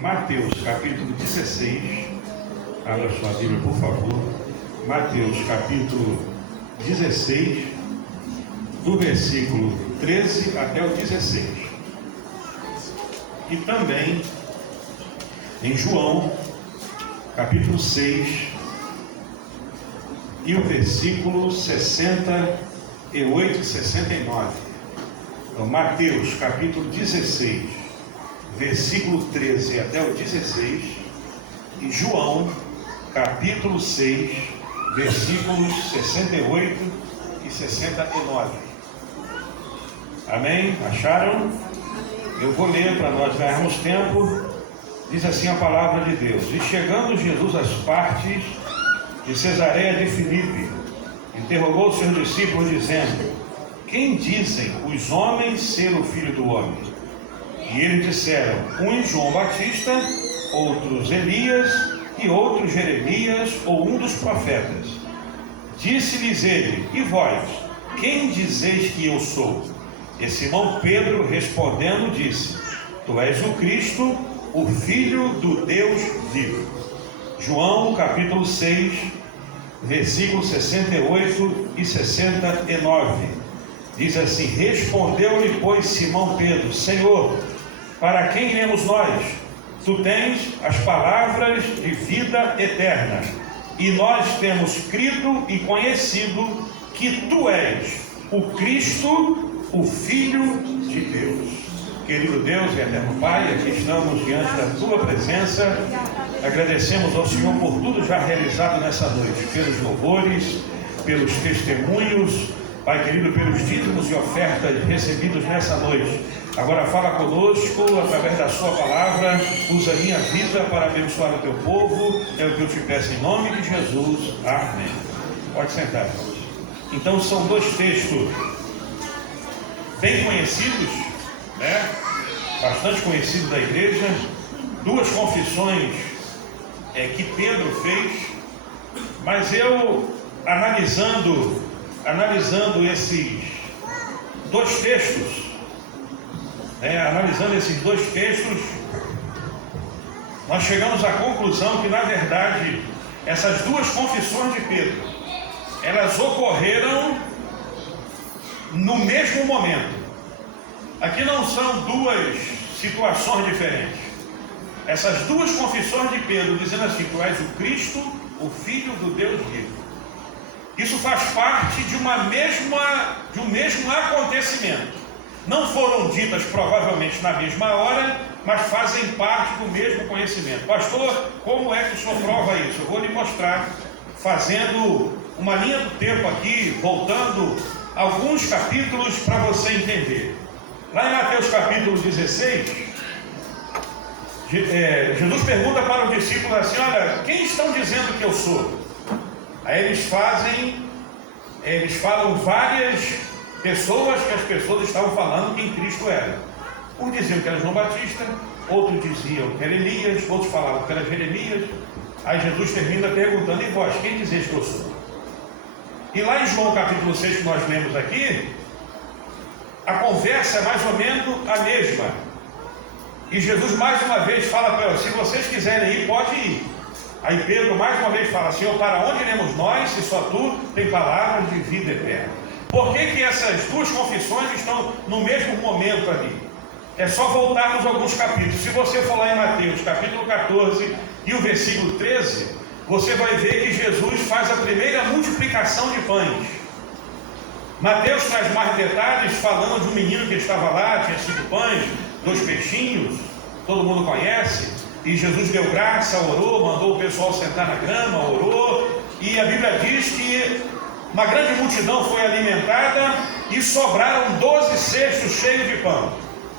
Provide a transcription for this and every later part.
Mateus capítulo 16, abra sua Bíblia por favor. Mateus capítulo 16, do versículo 13 até o 16. E também em João capítulo 6 e o versículo 68 e 69. Então, Mateus capítulo 16, versículo 13 até o 16, e João, capítulo 6, versículos 68 e 69. Amém? Acharam? Eu vou ler para nós ganharmos tempo. Diz assim a palavra de Deus: E chegando Jesus às partes de Cesareia de Filipe, interrogou seus discípulos, dizendo: Quem dizem os homens ser o Filho do Homem? E eles disseram: uns João Batista, outros Elias, e outros Jeremias ou um dos profetas. Disse-lhes ele: E vós, quem dizeis que eu sou? E Simão Pedro respondendo disse: Tu és o Cristo, o Filho do Deus vivo. João capítulo 6, versículos 68 e 69. Diz assim: Respondeu-lhe, pois, Simão Pedro: Senhor, para quem iremos nós? Tu tens as palavras de vida eterna, e nós temos crido e conhecido que tu és o Cristo, o Filho de Deus. Querido Deus e eterno Pai, aqui estamos diante da tua presença. Agradecemos ao Senhor por tudo já realizado nessa noite, pelos louvores, pelos testemunhos, Pai querido, pelos dízimos e ofertas recebidos nessa noite. Agora fala conosco através da sua palavra, usa a minha vida para abençoar o teu povo, é o que eu te peço em nome de Jesus. Amém. Pode sentar, irmãos. Então são dois textos bem conhecidos, né? Bastante conhecidos da igreja, duas confissões que Pedro fez, mas eu analisando esses dois textos, nós chegamos à conclusão que, na verdade, essas duas confissões de Pedro, elas ocorreram no mesmo momento. Aqui não são duas situações diferentes. Essas duas confissões de Pedro, dizendo assim: Tu és o Cristo, o Filho do Deus vivo. Isso faz parte de um mesmo acontecimento. Não foram ditas provavelmente na mesma hora, mas fazem parte do mesmo conhecimento. Pastor, como é que o senhor prova isso? Eu vou lhe mostrar, fazendo uma linha do tempo aqui, voltando alguns capítulos para você entender. Lá em Mateus capítulo 16, Jesus pergunta para os discípulos assim: Olha, quem estão dizendo que eu sou? Aí eles falam várias pessoas que as pessoas estavam falando quem Cristo era. Uns diziam que era João Batista, outros diziam que era Elias, outros falavam que era Jeremias. Aí Jesus termina perguntando: E vós, quem dizeis que eu sou? E lá em João capítulo 6, que nós lemos aqui, a conversa é mais ou menos a mesma. E Jesus mais uma vez fala para eles: se vocês quiserem ir, pode ir. Aí Pedro mais uma vez fala: Senhor, para onde iremos nós, se só tu tem palavras de vida eterna? Por que essas duas confissões estão no mesmo momento ali? É só voltarmos alguns capítulos. Se você for lá em Mateus capítulo 14 e o versículo 13, você vai ver que Jesus faz a primeira multiplicação de pães. Mateus traz mais detalhes, falando de um menino que estava lá, tinha 5 pães, 2 peixinhos, todo mundo conhece. E Jesus deu graça, orou, mandou o pessoal sentar na grama, orou. E a Bíblia diz que uma grande multidão foi alimentada e sobraram 12 cestos cheios de pão.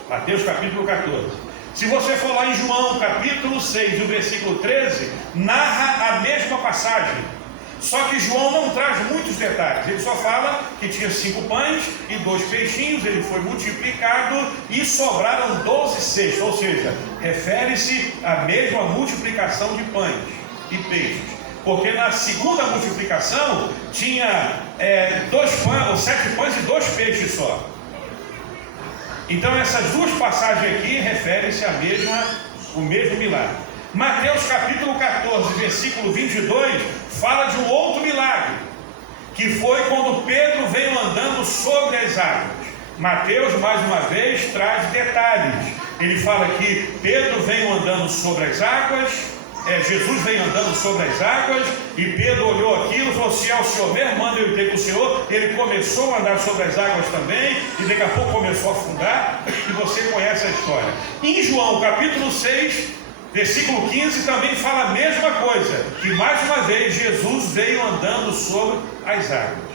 Mateus capítulo 14. Se você for lá em João capítulo 6, o versículo 13, narra a mesma passagem. Só que João não traz muitos detalhes. Ele só fala que tinha 5 pães e 2 peixinhos, ele foi multiplicado e sobraram 12 cestos. Ou seja, refere-se à mesma multiplicação de pães e peixes. Porque na segunda multiplicação tinha 7 pães e 2 peixes só. Então essas duas passagens aqui referem-se à mesma o mesmo milagre. Mateus capítulo 14, versículo 22, fala de um outro milagre, que foi quando Pedro veio andando sobre as águas. Mateus, mais uma vez, traz detalhes. Ele fala que Pedro veio andando sobre as águas, Jesus veio andando sobre as águas, e Pedro olhou aquilo e falou: se é o Senhor mesmo, manda eu ter com o Senhor. Ele começou a andar sobre as águas também, e daqui a pouco começou a afundar, e você conhece a história. Em João capítulo 6, versículo 15, também fala a mesma coisa, que mais uma vez Jesus veio andando sobre as águas.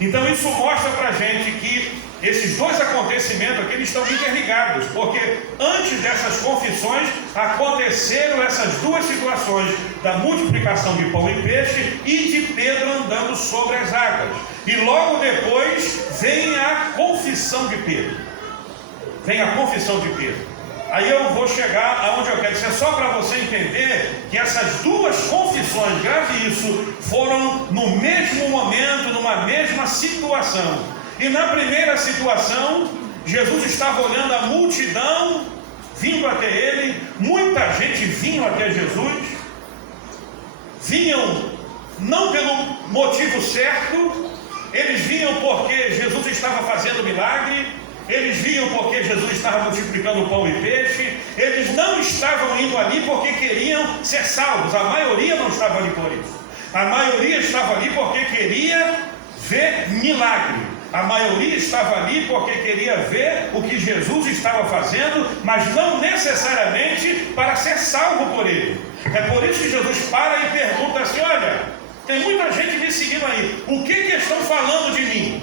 Então isso mostra para a gente que esses dois acontecimentos aqui eles estão interligados, porque antes dessas confissões aconteceram essas duas situações, da multiplicação de pão e peixe e de Pedro andando sobre as águas. E logo depois vem a confissão de Pedro. Vem a confissão de Pedro. Aí eu vou chegar aonde eu quero. Isso é só para você entender que essas duas confissões, grave isso, foram no mesmo momento, numa mesma situação. E na primeira situação, Jesus estava olhando a multidão vindo até ele, muita gente vinha até Jesus, vinham não pelo motivo certo, eles vinham porque Jesus estava fazendo milagre, eles vinham porque Jesus estava multiplicando pão e peixe, eles não estavam indo ali porque queriam ser salvos, a maioria não estava ali por isso, a maioria estava ali porque queria ver milagre. A maioria estava ali porque queria ver o que Jesus estava fazendo, mas não necessariamente para ser salvo por ele. É por isso que Jesus para e pergunta assim: olha, tem muita gente me seguindo aí, o que estão falando de mim?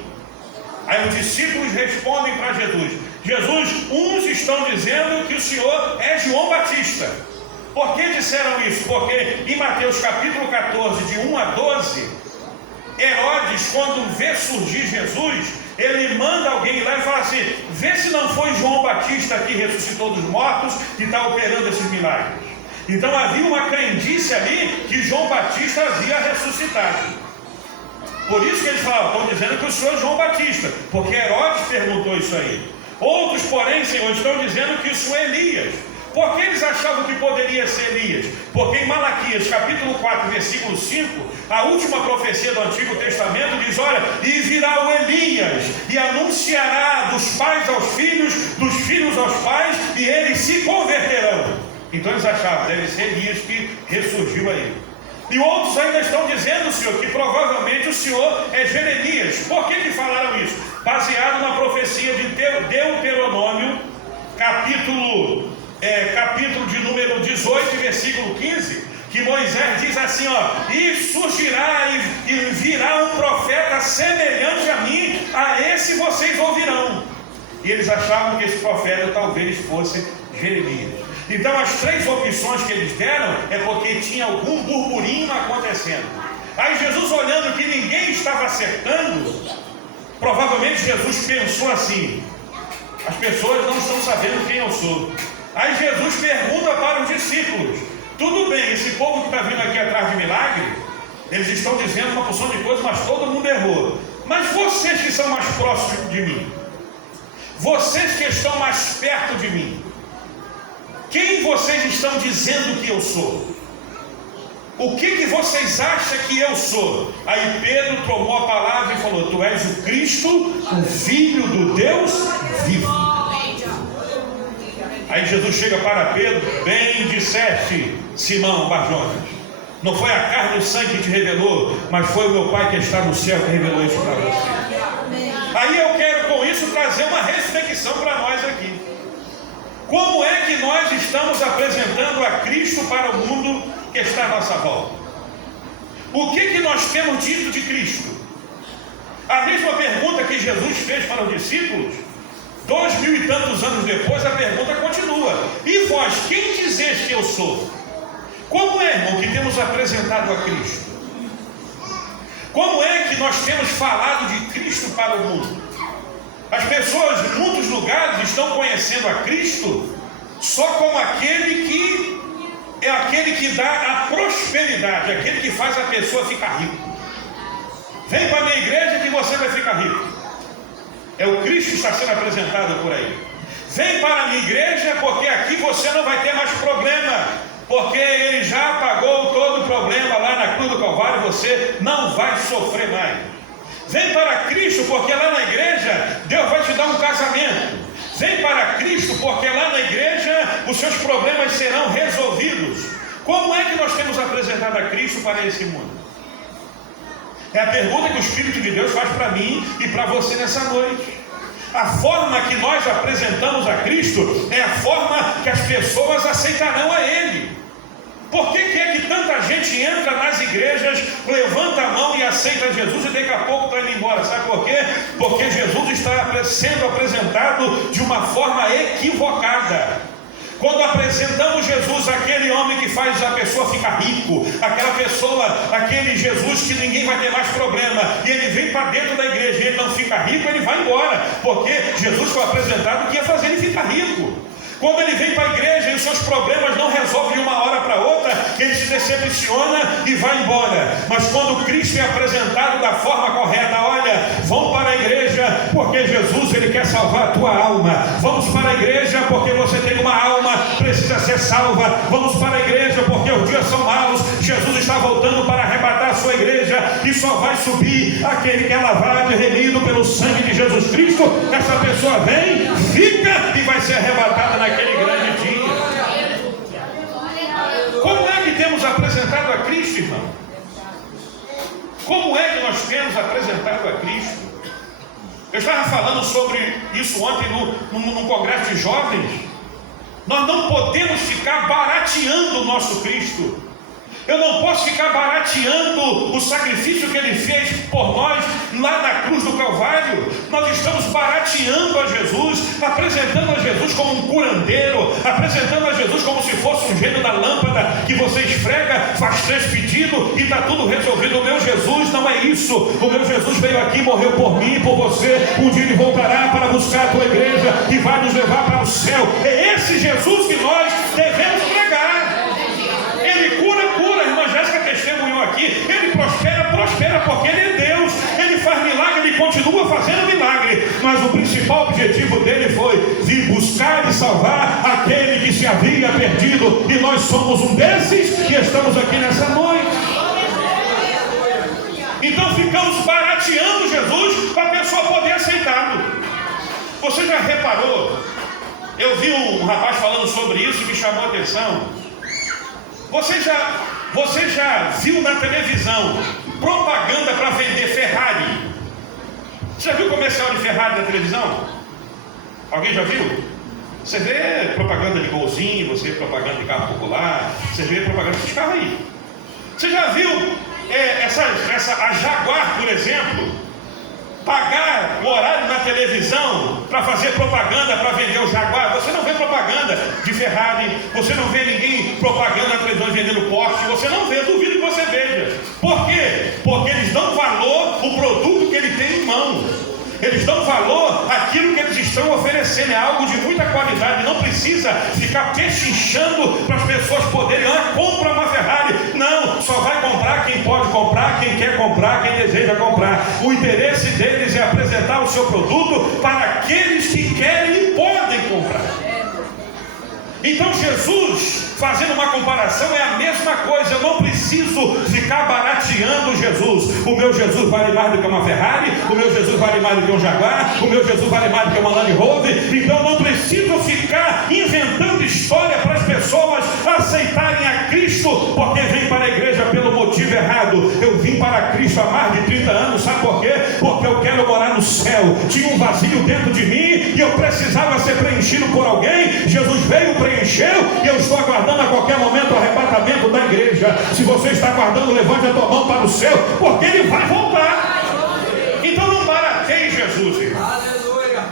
Aí os discípulos respondem para Jesus: Jesus, uns estão dizendo que o Senhor é João Batista. Por que disseram isso? Porque em Mateus capítulo 14, de 1 a 12, Herodes, quando vê surgir Jesus, ele manda alguém lá e fala assim: vê se não foi João Batista que ressuscitou dos mortos, que está operando esses milagres. Então havia uma crendice ali que João Batista havia ressuscitado. Por isso que eles falavam: estão dizendo que o Senhor é João Batista, porque Herodes perguntou isso aí. Outros, porém, Senhor, estão dizendo que isso é Elias. Por que eles achavam que poderia ser Elias? Porque em Malaquias, capítulo 4, versículo 5, a última profecia do Antigo Testamento diz: olha, e virá o Elias, e anunciará dos pais aos filhos, dos filhos aos pais, e eles se converterão. Então eles achavam, deve ser Elias que ressurgiu aí. E outros ainda estão dizendo, Senhor, que provavelmente o Senhor é Jeremias. Por que falaram isso? Baseado na profecia de Deuteronômio, capítulo de número 18, versículo 15, que Moisés diz assim, ó: e surgirá e virá um profeta semelhante a mim, a esse vocês ouvirão. E eles achavam que esse profeta talvez fosse Jeremias. Então as três opções que eles deram é porque tinha algum burburinho acontecendo. Aí Jesus, olhando que ninguém estava acertando, provavelmente Jesus pensou assim: as pessoas não estão sabendo quem eu sou. Aí Jesus pergunta para os discípulos: tudo bem, esse povo que está vindo aqui atrás de milagre, eles estão dizendo uma porção de coisas, mas todo mundo errou. Mas vocês que são mais próximos de mim, vocês que estão mais perto de mim, quem vocês estão dizendo que eu sou? O que vocês acham que eu sou? Aí Pedro tomou a palavra e falou: tu és o Cristo, o Filho do Deus vivo. Aí Jesus chega para Pedro: bem disseste, Simão Barjonas, não foi a carne e o sangue que te revelou, mas foi o meu Pai que está no céu que revelou isso para você. Aí eu quero com isso trazer uma reflexão para nós aqui. Como é que nós estamos apresentando a Cristo para o mundo que está à nossa volta? O que nós temos dito de Cristo? A mesma pergunta que Jesus fez para os discípulos, 2000 e tantos anos depois, a pergunta continua: e vós, quem dizeis que eu sou? Como é, irmão, que temos apresentado a Cristo? Como é que nós temos falado de Cristo para o mundo? As pessoas em muitos lugares estão conhecendo a Cristo só como aquele que é aquele que dá a prosperidade, aquele que faz a pessoa ficar rica. Vem para a minha igreja que você vai ficar rico. É o Cristo que está sendo apresentado por aí. Vem para a minha igreja, porque aqui você não vai ter mais problema, porque Ele já pagou todo o problema lá na cruz do Calvário, você não vai sofrer mais. Vem para Cristo, porque lá na igreja Deus vai te dar um casamento. Vem para Cristo, porque lá na igreja os seus problemas serão resolvidos. Como é que nós temos apresentado a Cristo para esse mundo? É a pergunta que o Espírito de Deus faz para mim e para você nessa noite. A forma que nós apresentamos a Cristo é a forma que as pessoas aceitarão a Ele. Por que é que tanta gente entra nas igrejas, levanta a mão e aceita Jesus e daqui a pouco está indo embora? Sabe por quê? Porque Jesus está sendo apresentado de uma forma equivocada. Quando apresentamos Jesus, aquele homem que faz a pessoa ficar rico, aquela pessoa, aquele Jesus que ninguém vai ter mais problema, e ele vem para dentro da igreja e ele não fica rico, ele vai embora, porque Jesus foi apresentado que ia fazer ele ficar rico. Quando ele vem para a igreja e os seus problemas não resolvem de uma hora para outra, ele se decepciona e vai embora. Mas quando Cristo é apresentado da forma correta, olha, vão para a igreja porque Jesus ele quer salvar a tua alma. Vamos para a igreja porque você tem uma alma, precisa ser salva. Vamos para a igreja porque os dias são maus. Jesus está voltando para arrebatar a sua igreja e só vai subir aquele que é lavado e remido pelo sangue de Jesus Cristo. Essa pessoa vem, fica e vai ser arrebatada naquele grande dia. Como é que temos apresentado a Cristo, irmão? Como é que nós temos apresentado a Cristo? Eu estava falando sobre isso ontem num congresso de jovens. Nós não podemos ficar barateando o nosso Cristo. Eu não posso ficar barateando o sacrifício que Ele fez por nós lá na cruz do Calvário. Nós estamos barateando a Jesus, apresentando a Jesus como um curandeiro, apresentando a Jesus como se fosse um gênio da lâmpada que você esfrega, faz 3 pedidos e está tudo resolvido. O meu Jesus não é isso. O meu Jesus veio aqui, morreu por mim e por você. Um dia Ele voltará para buscar a tua igreja e vai nos levar para o céu. É esse Jesus que nós devemos pregar. Ele cura, a irmã Jéssica testemunhou aqui. Ele prospera porque Ele é Deus. Ele faz milagre, Ele continua fazendo milagre. Mas o principal objetivo dele foi vir buscar e salvar aquele que se havia perdido. E nós somos um desses que estamos aqui nessa noite. Então ficamos barateando Jesus para a pessoa poder aceitá-lo. Você já reparou? Eu vi um rapaz falando sobre isso e me chamou a atenção. Você já viu na televisão propaganda para vender Ferrari? Você já viu comercial de Ferrari na televisão? Alguém já viu? Você vê propaganda de Golzinho, você vê propaganda de carro popular, você vê propaganda desses carros aí. Você já viu a Jaguar, por exemplo, pagar o horário na televisão para fazer propaganda para vender o Jaguar? Você não vê propaganda de Ferrari, você não vê ninguém propaganda na televisão vendendo Porsche, você não vê, duvido que você veja. Por quê? Porque eles dão valor ao produto que ele tem em mão. Eles dão valor àquilo que eles estão oferecendo. É algo de muita qualidade. Não precisa ficar pechinchando para as pessoas poderem, compra uma Ferrari. Não, só vai comprar quem pode comprar, quem quer comprar, quem deseja comprar. O interesse deles é apresentar o seu produto para aqueles que querem e podem comprar. Então Jesus, fazendo uma comparação, é a mesma coisa. Eu não preciso ficar barateando Jesus. O meu Jesus vale mais do que uma Ferrari, o meu Jesus vale mais do que um Jaguar, o meu Jesus vale mais do que uma Land Rover. Então eu não preciso ficar inventando história para as pessoas aceitarem a Cristo, porque vem para a igreja pelo motivo errado. Eu vim para Cristo há mais de 30 anos, sabe por quê? Porque eu quero morar no céu. Tinha um vazio dentro de mim e eu precisava ser preenchido por alguém. Jesus veio, preencheu, e eu estou aguardando a qualquer momento o arrebatamento da igreja. Se você está aguardando, levante a tua mão para o céu, porque Ele vai voltar. Então não barateie Jesus, irmão.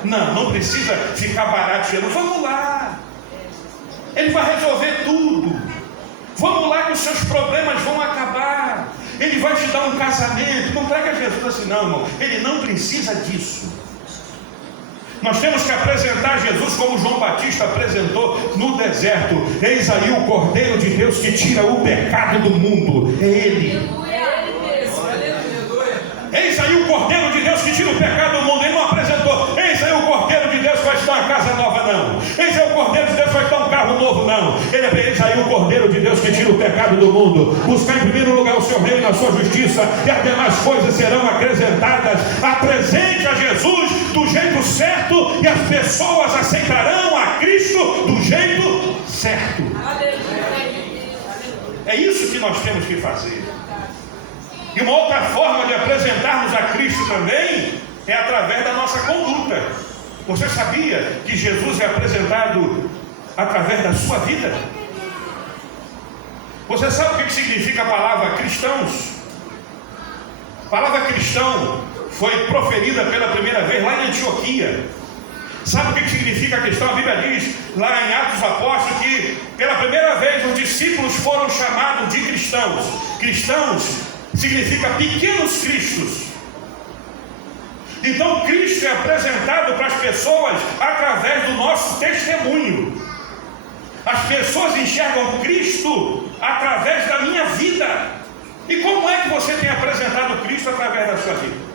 Não precisa ficar barateando. Vamos lá, Ele vai resolver tudo. Vamos lá que os seus problemas vão acabar. Ele vai te dar um casamento. Não prega Jesus assim não, irmão. Ele não precisa disso. Nós temos que apresentar Jesus como João Batista apresentou no deserto. Eis aí o Cordeiro de Deus que tira o pecado do mundo. É Ele. Eis aí o Cordeiro de Deus que tira o pecado do mundo. Ele não apresentou, eis aí o Cordeiro de Deus que vai te dar uma casa nova, não. Eis é o Cordeiro de Deus, vai dar um carro novo, não. Eis aí o Cordeiro de Deus que tira o pecado do mundo. Buscar em primeiro lugar o seu reino e a sua justiça, e as demais coisas serão acrescentadas. Apresente a Jesus do jeito certo, e as pessoas aceitarão a Cristo do jeito certo. É isso que nós temos que fazer. E uma outra forma de apresentarmos a Cristo também é através da nossa conduta. Você sabia que Jesus é apresentado através da sua vida? Você sabe o que significa a palavra cristãos? A palavra cristão foi proferida pela primeira vez lá em Antioquia. Sabe o que significa cristão? A Bíblia diz lá em Atos dos Apóstolos que pela primeira vez os discípulos foram chamados de cristãos. Cristãos significa pequenos cristos. Então Cristo é apresentado para as pessoas através do nosso testemunho. As pessoas enxergam Cristo através da minha vida. E como é que você tem apresentado Cristo através da sua vida?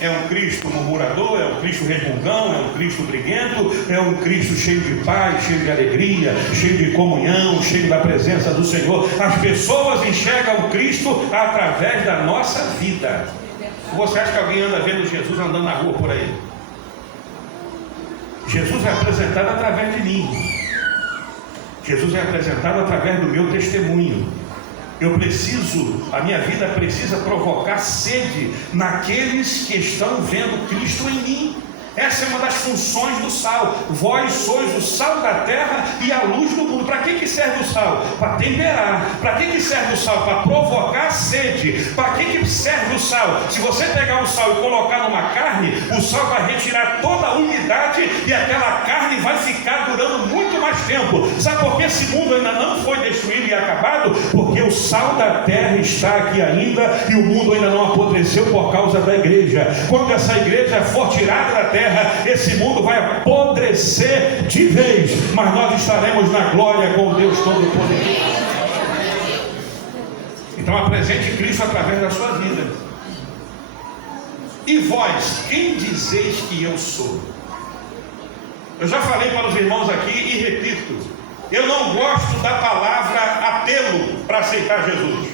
É um Cristo murmurador, é um Cristo resmungão, é um Cristo briguento, é um Cristo cheio de paz, cheio de alegria, cheio de comunhão, cheio da presença do Senhor. As pessoas enxergam o Cristo através da nossa vida. Você acha que alguém anda vendo Jesus andando na rua por aí? Jesus é apresentado através de mim. Jesus é apresentado através do meu testemunho. A minha vida precisa provocar sede naqueles que estão vendo Cristo em mim. Essa é uma das funções do sal. Vós sois o sal da terra e a luz do mundo. Para que serve o sal? Para temperar. Para que serve o sal? Para provocar sede. Para que serve o sal? Se você pegar o sal e colocar numa carne, o sal vai retirar toda a umidade e aquela carne vai ficar durando muito mais tempo. Sabe por que esse mundo ainda não foi destruído e acabado? Porque o sal da terra está aqui ainda e o mundo ainda não apodreceu por causa da igreja. Quando essa igreja for tirada da terra, esse mundo vai apodrecer de vez, mas nós estaremos na glória com Deus Todo-Poderoso. Então apresente Cristo através da sua vida. E vós, quem dizeis que eu sou? Eu já falei para os irmãos aqui e repito, eu não gosto da palavra apelo para aceitar Jesus.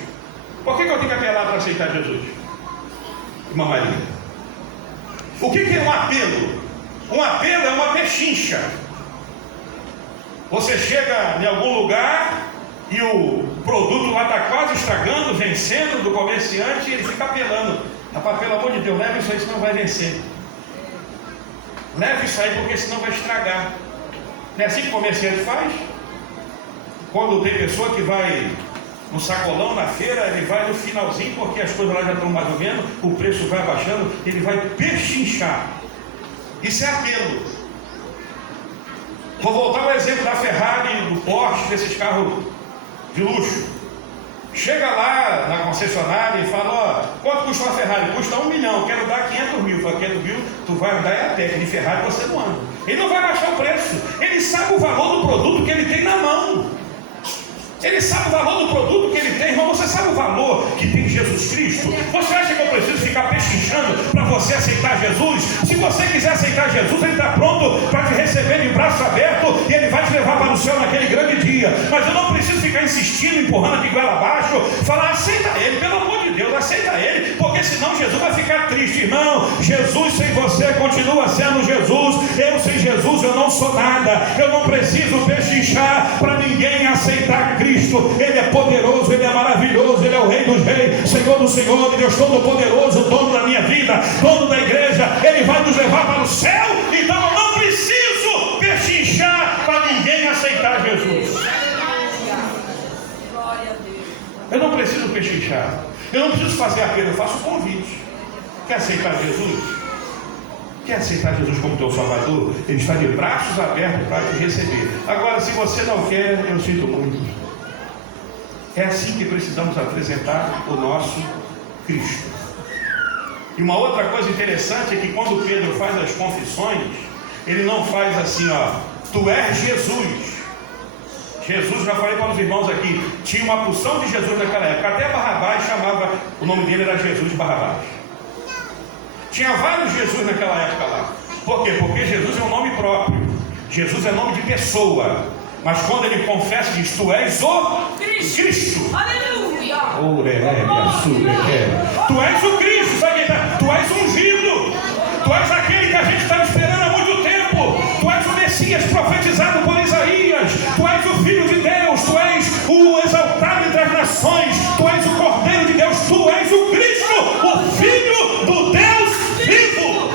Por que eu tenho que apelar para aceitar Jesus? Irmã Maria, o que é um apelo? Um apelo é uma pechincha. Você chega em algum lugar e o produto lá está quase estragando, vencendo do comerciante, e ele fica apelando. Rapaz, pelo amor de Deus, leve isso aí, senão vai vencer. Leve isso aí, porque senão vai estragar. Não é assim que o comerciante faz? Quando tem pessoa que vai no sacolão, na feira, ele vai no finalzinho, porque as coisas lá já estão mais ou menos, o preço vai abaixando, ele vai pechinchar. Isso é apelo. Vou voltar ao exemplo da Ferrari, do Porsche, desses carros de luxo. Chega lá na concessionária e fala, ó, quanto custa uma Ferrari? Custa 1 milhão, quero dar 500 mil. Fala, 500 mil, tu vai andar é a pé, de Ferrari você não anda. Ele não vai baixar o preço, ele sabe o valor do produto que ele tem na mão. Ele sabe o valor do produto que ele tem, irmão. Você sabe o valor que tem Jesus Cristo? Você acha que eu preciso ficar pechinchando para você aceitar Jesus? Se você quiser aceitar Jesus, Ele está pronto para te receber de braço aberto e Ele vai te levar para o céu naquele grande dia. Mas eu não preciso ficar insistindo, empurrando de goela abaixo, falar, aceita Ele, pelo amor de Deus, aceita Ele, porque senão Jesus vai ficar triste. Irmão, Jesus sem você continua sendo Jesus. Eu sem Jesus eu não sou nada. Eu não preciso pechinchar para ninguém aceitar Cristo. Ele é poderoso, Ele é maravilhoso, Ele é o Rei dos Reis, Senhor do Senhor, Deus Todo-Poderoso, dono da minha vida, dono da igreja. Ele vai nos levar para o céu. Então eu não preciso pechinchar para ninguém aceitar Jesus. Eu não preciso pechinchar, eu não preciso fazer apelo, eu faço convite. Quer aceitar Jesus? Quer aceitar Jesus como teu Salvador? Ele está de braços abertos para te receber. Agora, se você não quer, eu sinto muito. É assim que precisamos apresentar o nosso Cristo. E uma outra coisa interessante é que quando Pedro faz as confissões, ele não faz assim, ó, tu és Jesus. Jesus, já falei para os irmãos aqui, tinha uma porção de Jesus naquela época. Até Barrabás chamava, o nome dele era Jesus Barrabás. Tinha vários Jesus naquela época lá. Por quê? Porque Jesus é um nome próprio. Jesus é nome de pessoa, mas quando ele confessa, diz: tu és o Cristo. Aleluia. Tu és o Cristo, sabe quem tá? Tu és ungido. Tu és aquele que a gente está esperando há muito tempo. Tu és o Messias profetizado por Isaías. Tu és o Filho de Deus. Tu és o exaltado entre as nações. Tu és o Cordeiro de Deus. Tu és o Cristo, o Filho do Deus vivo.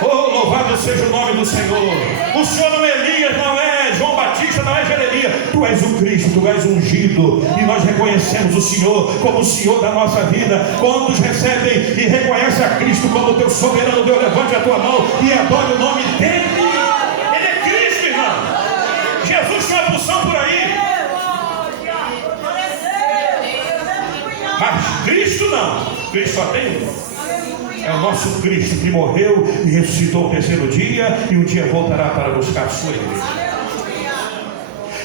Oh, louvado seja o nome do Senhor. O Senhor não é Elias, não é João Batista, não é Jeremias. Tu és o Cristo, tu és ungido. E nós reconhecemos o Senhor como o Senhor da nossa vida. Quantos recebem e reconhecem a Cristo como teu soberano Deus? Levante a tua mão e adore o nome dele. Ele é Cristo, irmão. Jesus tem uma porção por aí, mas Cristo não. Cristo só tem um. É o nosso Cristo que morreu e ressuscitou o terceiro dia, e um dia voltará para buscar a sua igreja.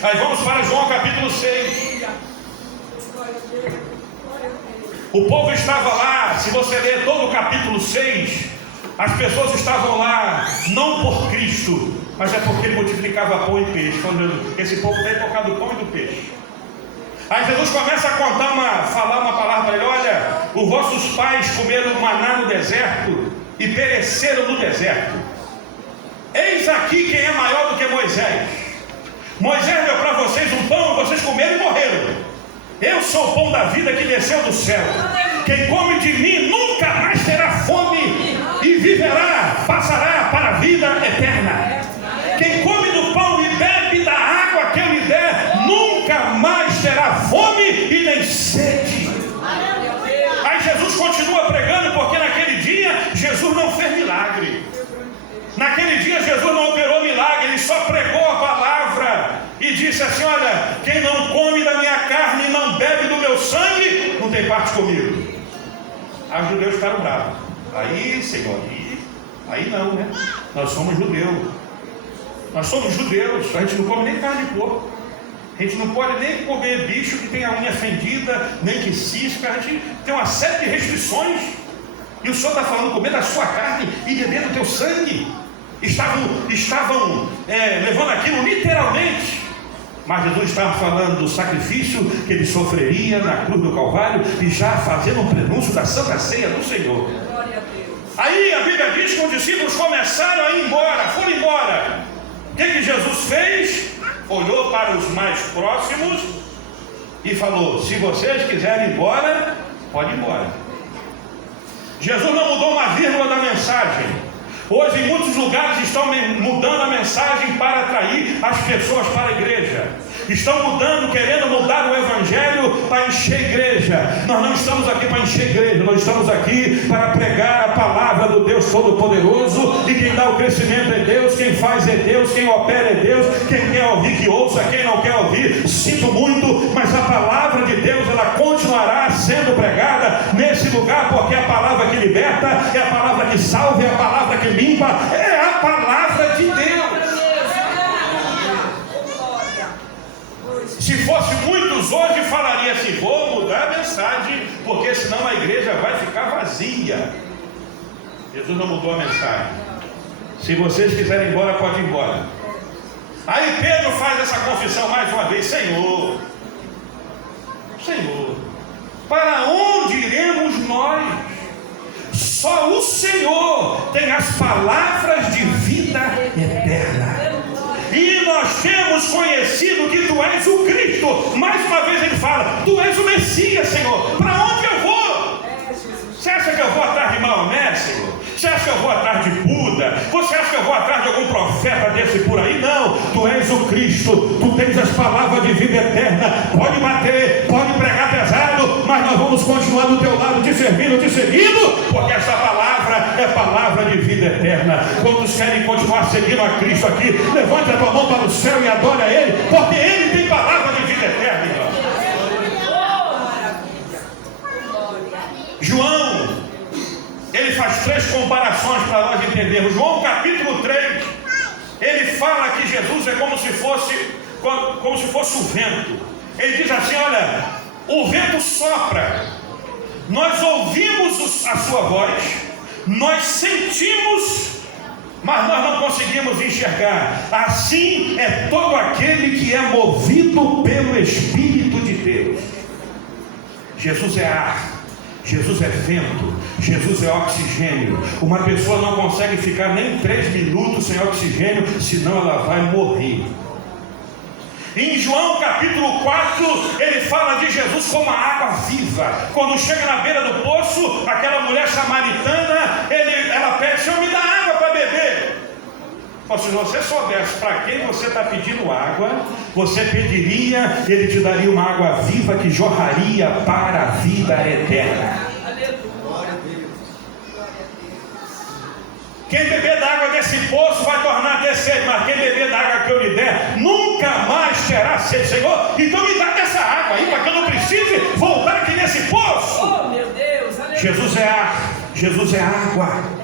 Aí vamos para João capítulo 6. O povo estava lá. Se você ler todo o capítulo 6, as pessoas estavam lá não por Cristo, mas é porque ele multiplicava pão e peixe. Esse povo tem por causa do pão e do peixe. Aí Jesus começa a falar uma palavra para ele: olha, os vossos pais comeram maná no deserto e pereceram no deserto. Eis aqui quem é maior do que Moisés. Moisés deu para vocês um pão, vocês comeram e morreram. Eu sou o pão da vida que desceu do céu. Quem come de mim nunca mais terá fome e viverá, passará para a vida eterna. Quem come do pão e bebe da água que eu lhe der, nunca mais terá fome e nem sede. Aí Jesus continua pregando, porque naquele dia Jesus não fez milagre. Naquele dia Jesus não operou milagre, ele só pregou a palavra e disse assim: olha, quem não come da minha carne e não bebe do meu sangue, não tem parte comigo. Aí os judeus ficaram bravos. Aí, Senhor, aí não, né? Nós somos judeus. Nós somos judeus, a gente não come nem carne de porco. A gente não pode nem comer bicho que tem a unha fendida, nem que cisca. A gente tem uma série de restrições. E o Senhor está falando: comer da sua carne e beber do teu sangue. Estavam levando aquilo literalmente. Mas Jesus estava falando do sacrifício que ele sofreria na cruz do Calvário, e já fazendo um prenúncio da Santa Ceia do Senhor. Aí a Bíblia diz que os discípulos começaram a ir embora, foram embora. O que Jesus fez? Olhou para os mais próximos e falou: se vocês quiserem ir embora, pode ir embora. Jesus não mudou uma vírgula da mensagem. Hoje em muitos lugares estão mudando a mensagem para atrair as pessoas para a igreja. Estão mudando, querendo mudar o evangelho para encher a igreja. Nós não estamos aqui para encher a igreja, nós estamos aqui para pregar a palavra do Deus Todo-Poderoso. E quem dá o crescimento é Deus, quem faz é Deus, quem opera é Deus. Quem quer ouvir que ouça, quem não quer ouvir, sinto muito, mas a palavra de Deus, ela continuará sendo pregada nesse lugar, porque é a palavra que liberta, é a palavra que salva, é a palavra que limpa, é a palavra de Deus. Se fosse muitos hoje, falaria assim: vou mudar a mensagem, porque senão a igreja vai ficar vazia. Jesus não mudou a mensagem. Se vocês quiserem ir embora, pode ir embora. Aí Pedro faz essa confissão mais uma vez: Senhor, para onde iremos nós? Só o Senhor tem as palavras de vida eterna. E nós temos conhecido que Tu és o Cristo. Mais uma vez ele fala: Tu és o Messias, Senhor. Para onde eu vou? Você acha que eu vou atrás de Maomé, Senhor? Você acha que eu vou atrás de Buda? Você acha que eu vou atrás de algum profeta desse por aí? Não, Tu és o Cristo. Tu tens as palavras de vida eterna. Pode bater, pode pregar pesado, mas nós vamos continuar do Teu lado, te servindo, te seguindo, porque essa palavra é palavra de vida eterna. Quantos querem continuar seguindo a Cristo aqui? Levante a tua mão para o céu e adore a Ele, porque Ele tem palavra de vida eterna, irmão. João, ele faz 3 comparações para nós entendermos. João capítulo 3, ele fala que Jesus é como se fosse o vento. Ele diz assim: olha, o vento sopra, nós ouvimos a sua voz, nós sentimos mas nós não conseguimos enxergar. Assim é todo aquele que é movido pelo Espírito de Deus. Jesus é ar, Jesus é vento, Jesus é oxigênio. Uma pessoa não consegue ficar nem 3 minutos sem oxigênio, senão ela vai morrer. Em João capítulo 4, ele fala de Jesus como a água viva. Quando chega na beira do poço, aquela mulher samaritana, ela pede: Senhor, me dá água para beber. Se você soubesse para quem você está pedindo água, você pediria, ele te daria uma água viva que jorraria para a vida eterna. Quem beber da água desse poço vai tornar a ter sede, mas quem beber da água que eu lhe der, nunca mais terá sede. Senhor, então me dá dessa água aí, para que eu não precise voltar aqui nesse poço. Oh, meu Deus, Jesus é ar, Jesus é água.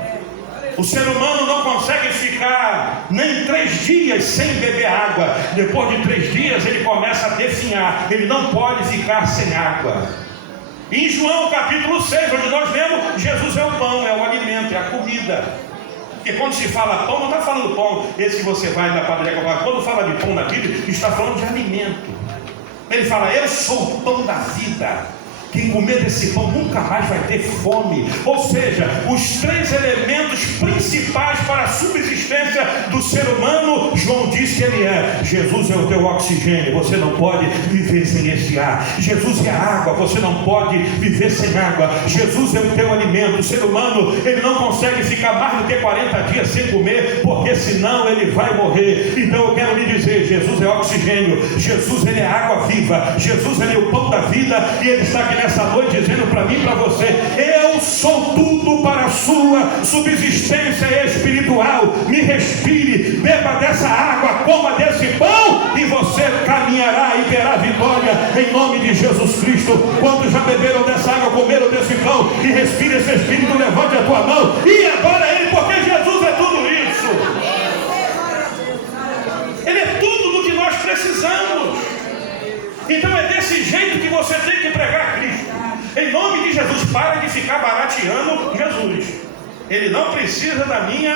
O ser humano não consegue ficar nem 3 dias sem beber água. Depois de 3 dias ele começa a definhar. Ele não pode ficar sem água. Em João capítulo 6, onde nós vemos, Jesus é o pão, é o alimento, é a comida. Porque quando se fala pão, não está falando pão esse que você vai na padaria comprar. Quando fala de pão na Bíblia, está falando de alimento. Ele fala: eu sou o pão da vida. Quem comer desse pão nunca mais vai ter fome. Ou seja, os 3 elementos principais para a subsistência do ser humano, João diz que ele é. Jesus é o teu oxigênio, você não pode viver sem esse ar. Jesus é a água, você não pode viver sem água. Jesus é o teu alimento. O ser humano, ele não consegue ficar mais do que 40 dias sem comer, porque senão ele vai morrer. Então eu quero lhe dizer: Jesus é oxigênio, Jesus ele é água viva, Jesus ele é o pão da vida, e ele está aqui nessa noite dizendo para mim e para você: eu sou tudo para a sua subsistência espiritual. Me respire, beba dessa água, coma desse pão, e você caminhará e terá vitória em nome de Jesus Cristo. Quantos já beberam dessa água, comeram desse pão e respire esse Espírito? Levante a tua mão e adora Ele, porque Jesus é tudo isso. Ele é tudo do que nós precisamos. Então é desse jeito que você tem que pregar Cristo. Em nome de Jesus, para de ficar barateando Jesus. Ele não precisa da minha...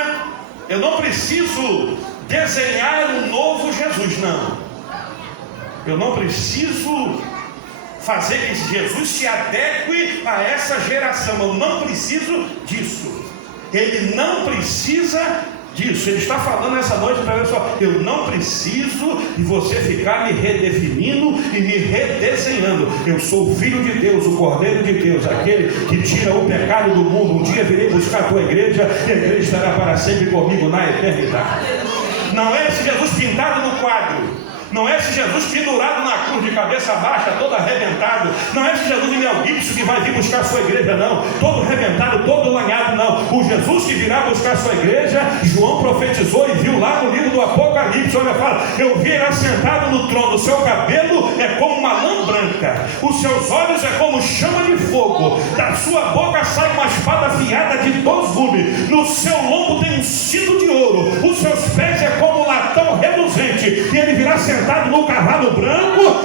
Eu não preciso desenhar um novo Jesus, não. Eu não preciso fazer que Jesus se adeque a essa geração. Eu não preciso disso. Ele não precisa disso. Ele está falando essa noite para mim só: eu não preciso de você ficar me redefinindo e me redesenhando. Eu sou o Filho de Deus, o Cordeiro de Deus, aquele que tira o pecado do mundo. Um dia virei buscar a tua igreja, e a igreja estará para sempre comigo na eternidade. Não é esse Jesus pintado no quadro. Não é esse Jesus pendurado na cruz de cabeça baixa, todo arrebentado. Não é esse Jesus de Mel Gibson que vai vir buscar a sua igreja, não. Todo arrebentado, todo lanhado, não. O Jesus que virá buscar a sua igreja, João profetizou e viu lá no livro do Apocalipse. Olha, fala: eu vi ele assentado no trono. O seu cabelo é como uma lã branca, os seus olhos é como chama de fogo, da sua boca sai uma espada afiada de 2 gumes, no seu lombo tem um cinto de ouro, os seus pés é como latão reluzente, e ele virá sentado no cavalo branco,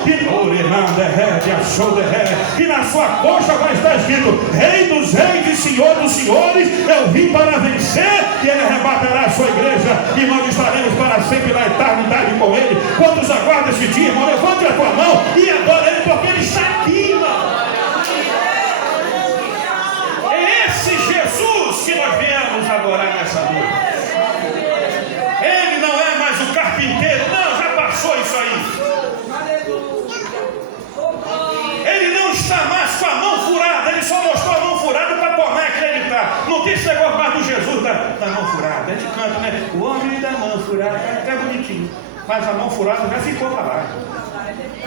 e na sua coxa vai estar escrito: Rei dos reis e Senhor dos senhores. Eu vim para vencer, e ele arrebatará a sua igreja, e nós estaremos para sempre na eternidade com ele. Quantos aguardam esse dia, irmão? Levante a tua mão e adora ele, porque ele está aqui, irmão. É esse Jesus que nós viemos adorar nessa noite. Ele não é mais o carpinteiro, não. Passou isso aí. Ele não está mais com a mão furada. Ele só mostrou a mão furada para tornar a acreditar. Não tem esse negócio mais do Jesus da mão furada. A gente canta, né? O homem da mão furada, até bonitinho, mas a mão furada já ficou para lá.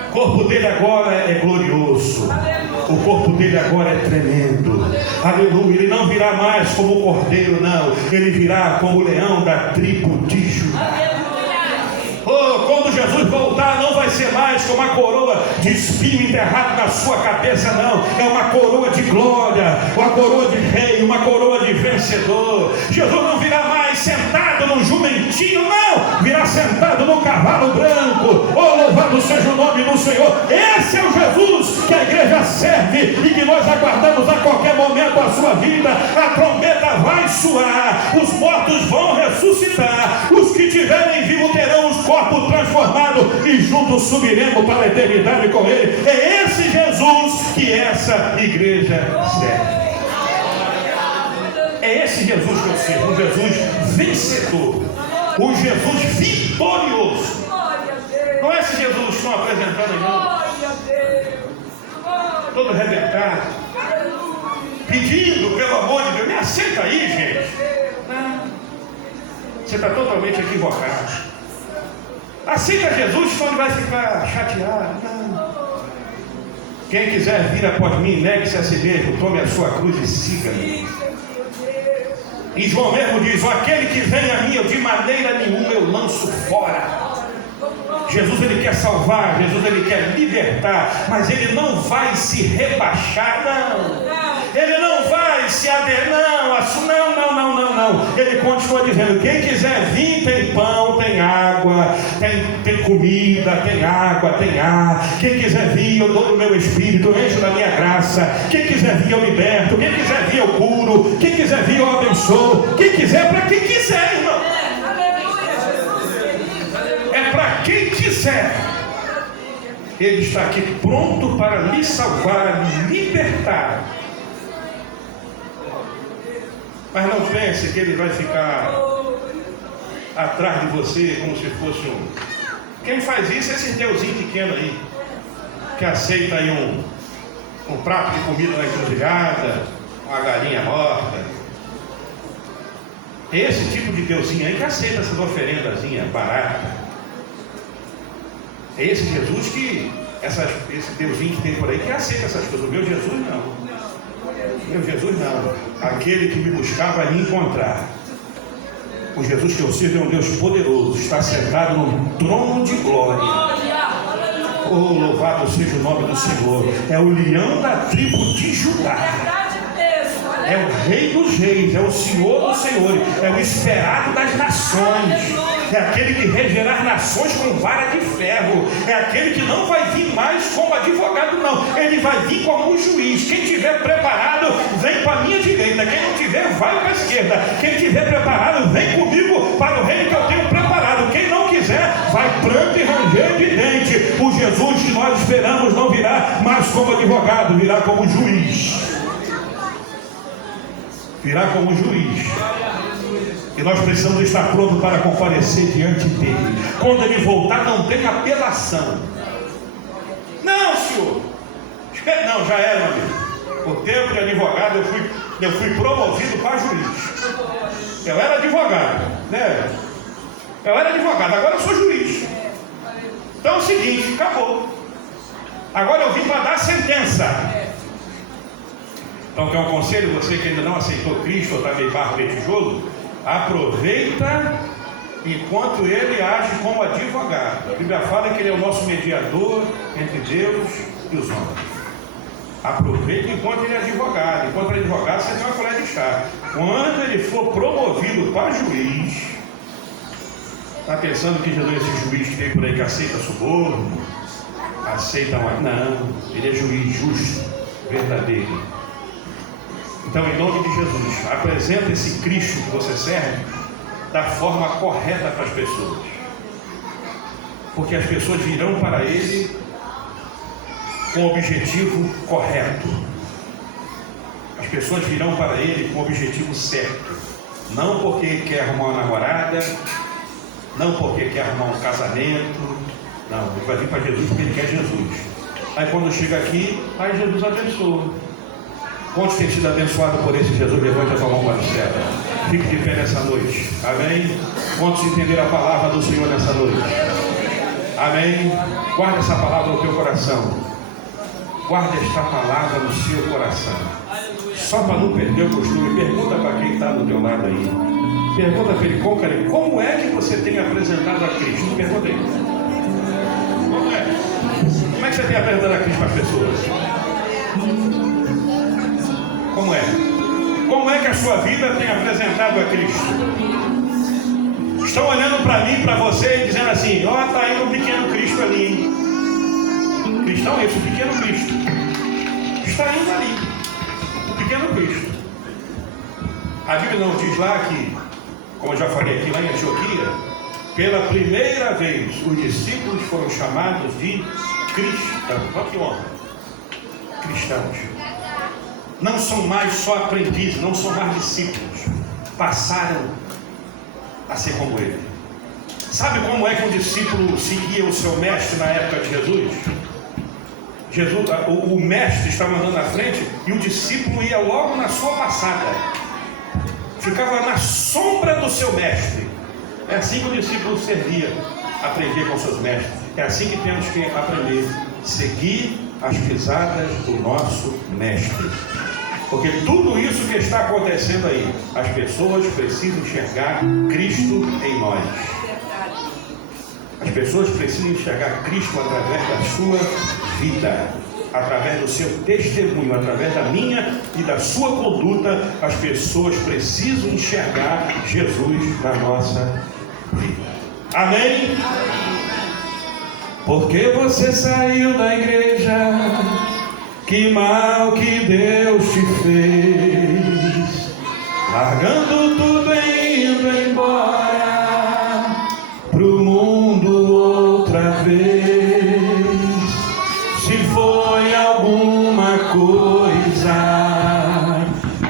O corpo dele agora é glorioso. O corpo dele agora é tremendo. Aleluia. Ele não virá mais como o cordeiro, não. Ele virá como o leão da tribo de Judá. Oh, quando Jesus voltar, não vai ser mais com uma coroa de espinho enterrado na sua cabeça, não. É uma coroa de glória, uma coroa de rei, uma coroa de vencedor. Jesus não virá mais mais sentado num jumentinho, não, virá sentado num cavalo branco. Oh, louvado seja o nome do Senhor. Esse é o Jesus que a igreja serve e que nós aguardamos a qualquer momento a sua vida. A trombeta vai soar, os mortos vão ressuscitar, os que tiverem vivo terão os corpos transformados e juntos subiremos para a eternidade com Ele. É esse Jesus que essa igreja serve. É esse Jesus que eu sirvo, um Jesus vencedor, um Jesus vitorioso. Não é esse Jesus que estão apresentando não, todo arrebentado, pedindo pelo amor de Deus. Me aceita aí, gente. Não. Você está totalmente equivocado. Aceita Jesus, senão ele vai ficar chateado. Não. Quem quiser vir após mim, negue-se a si mesmo, tome a sua cruz e siga-me. E João mesmo diz: aquele que vem a mim, eu de maneira nenhuma eu lanço fora. Jesus, ele quer salvar, Jesus, ele quer libertar, mas ele não vai se rebaixar, não. Ele não vai se adenar, não. Ele continua dizendo: quem quiser vir, tem pão, tem água, tem comida, tem água, tem ar. Quem quiser vir, eu dou o meu espírito, eu encho da minha graça. Quem quiser vir, eu liberto. Quem quiser vir, eu curo. Quem quiser vir, eu abençoo. Quem quiser, para quem quiser, irmão. É para quem quiser. Ele está aqui pronto para lhe salvar, lhe libertar. Mas não pense que ele vai ficar atrás de você como se fosse um... Quem faz isso é esse deusinho pequeno aí, que aceita aí um prato de comida na encruzilhada, uma galinha morta. É esse tipo de deusinho aí que aceita essas oferendazinhas baratas. É esse Jesus que, esse deusinho que tem por aí, que aceita essas coisas. O meu Jesus não. Meu Jesus não. Aquele que me buscar vai me encontrar. O Jesus que eu sirvo é um Deus poderoso, está sentado no trono de glória. Oh, louvado seja o nome do Senhor. É o leão da tribo de Judá. É o rei dos reis, é o Senhor dos senhores, é o esperado das nações, é aquele que regerá as nações com vara de ferro, é aquele que não vai vir mais como advogado, não, ele vai vir como um juiz. Quem tiver preparado, vem para a minha direita, quem não tiver, vai para a esquerda. Quem tiver preparado, vem comigo para o reino que eu tenho preparado. Quem não quiser, vai pranto e ranger de dente. O Jesus que nós esperamos não virá mais como advogado, virá como juiz. Virá como juiz. E nós precisamos estar prontos para comparecer diante dele. Quando ele voltar, não tem apelação. Não, senhor. Não, já era, meu amigo. O tempo de advogado, eu fui promovido para juiz. Eu era advogado, né? Eu era advogado, agora eu sou juiz. Então é o seguinte, acabou. Agora eu vim para dar sentença. Então, quer um conselho? Você que ainda não aceitou Cristo ou está meio barro de tijolo, aproveita enquanto ele age como advogado. A Bíblia fala que ele é o nosso mediador entre Deus e os homens. Aproveita enquanto ele é advogado. Enquanto ele é advogado, você tem uma colher de chá. Quando ele for promovido para juiz, está pensando que Jesus é esse juiz que tem por aí que aceita suborno, aceita uma... Não, ele é juiz justo, verdadeiro. Então, em nome de Jesus, apresenta esse Cristo que você serve da forma correta para as pessoas. Porque as pessoas virão para Ele com o objetivo correto. As pessoas virão para Ele com o objetivo certo. Não porque quer arrumar uma namorada, não porque quer arrumar um casamento. Não, ele vai vir para Jesus porque ele quer Jesus. Aí quando chega aqui, aí Jesus abençoa. Quantos têm sido abençoados por esse Jesus? Levante a sua mão para o céu. Fique de pé nessa noite. Amém? Quantos entenderam a palavra do Senhor nessa noite? Amém? Guarda essa palavra no teu coração. Guarda esta palavra no seu coração. Só para não perder o costume, pergunta para quem está do teu lado aí. Pergunta para ele, como é que você tem apresentado a Cristo? Pergunta aí. Como é? Como é que você tem apresentado a Cristo para as pessoas? Como é? Como é que a sua vida tem apresentado a Cristo? estão olhando para mim, para você, e dizendo assim: ó, está indo um pequeno Cristo ali, hein? Cristão é esse, o pequeno Cristo. Está indo ali, o pequeno Cristo. A Bíblia não diz lá que, como eu já falei aqui lá em Antioquia, pela primeira vez os discípulos foram chamados de cristãos. Olha que honra. Cristãos. Não são mais só aprendizes, não são mais discípulos. Passaram a ser como ele. Sabe como é que um discípulo seguia o seu mestre na época de Jesus? O mestre estava andando na frente e o discípulo ia logo na sua passada. Ficava na sombra do seu mestre. É assim que o discípulo servia, aprendia com seus mestres. É assim que temos que aprender. Seguir as pisadas do nosso mestre. Porque tudo isso que está acontecendo aí, as pessoas precisam enxergar Cristo em nós. As pessoas precisam enxergar Cristo através da sua vida, através do seu testemunho, através da minha e da sua conduta. As pessoas precisam enxergar Jesus na nossa vida. Amém? Porque você saiu da igreja, que mal que Deus te fez, largando tudo e indo embora pro mundo outra vez. Se foi alguma coisa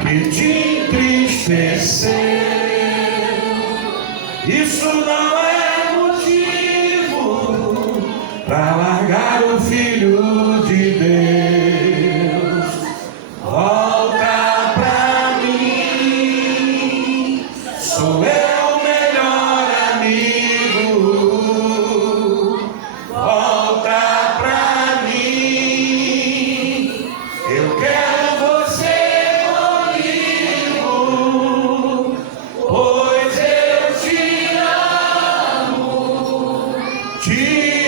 que te entristeceu, isso não é motivo para largar o Filho de Deus. Volta pra mim, sou eu o melhor amigo. Volta pra mim, eu quero você comigo, pois eu te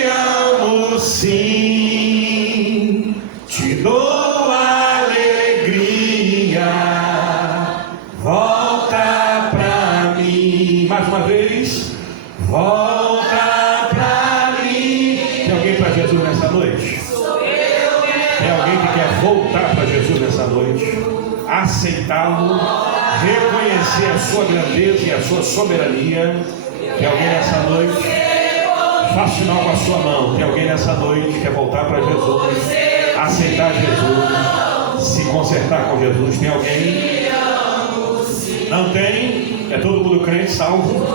amo sim, te dou alegria. Volta pra mim, mais uma vez, volta pra mim. Tem alguém para Jesus nessa noite? Tem alguém que quer voltar para Jesus nessa noite? Aceitá-lo, reconhecer a sua grandeza e a sua soberania. Tem alguém nessa noite? Faça sinal com a sua mão. Tem alguém nessa noite que quer voltar para Jesus, aceitar Jesus, se consertar com Jesus? Tem alguém? Não tem? É todo mundo crente, salvo?